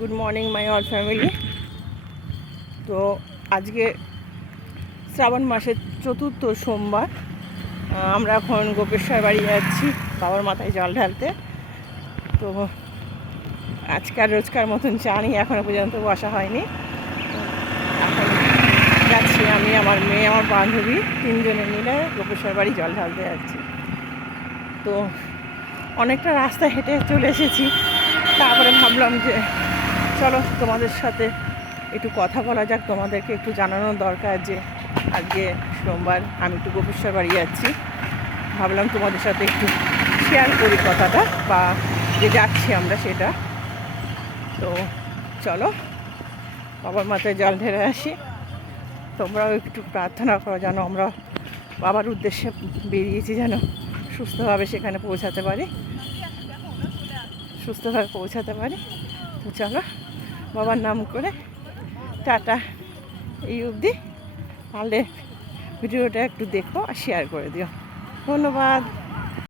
Good morning my all family তো আজকে শ্রাবণ মাসের চতুর্থ সোমবার আমরা এখন গোপেশ্বর বাড়ি যাচ্ছি, বাবার মাথায় জল ঢালতে। তো আজকাল রোজকার মতন চা নিয়ে এখনও পর্যন্ত বসা হয়নি। এখন যাচ্ছি আমি, আমার মেয়ে, আমার বান্ধবী তিনজনে মিলে গোপেশ্বর বাড়ি জল ঢালতে যাচ্ছি। তো অনেকটা রাস্তা হেঁটে চলে এসেছি, তারপরে ভাবলাম যে চলো, তোমাদের সাথে একটু কথা বলা যাক, তোমাদেরকে একটু জানানো দরকার যে আজকে সোমবার আমি একটু গোপেশ্বর বাড়ি যাচ্ছি। ভাবলাম তোমাদের সাথে একটু শেয়ার করি কথাটা বা যে যাচ্ছি আমরা সেটা। তো চলো, বাবার মাথায় জল ঢেলে আসি। তোমরাও একটু প্রার্থনা করো যেন আমরা বাবার উদ্দেশ্যে বেরিয়েছি যেন সুস্থভাবে সেখানে পৌঁছাতে পারি। সুস্থভাবে পৌঁছাতে পারি। চলো, বাবার নাম করে টাটা। এই অবধি। তাহলে ভিডিওটা একটু দেখো আর শেয়ার করে দিও। ধন্যবাদ।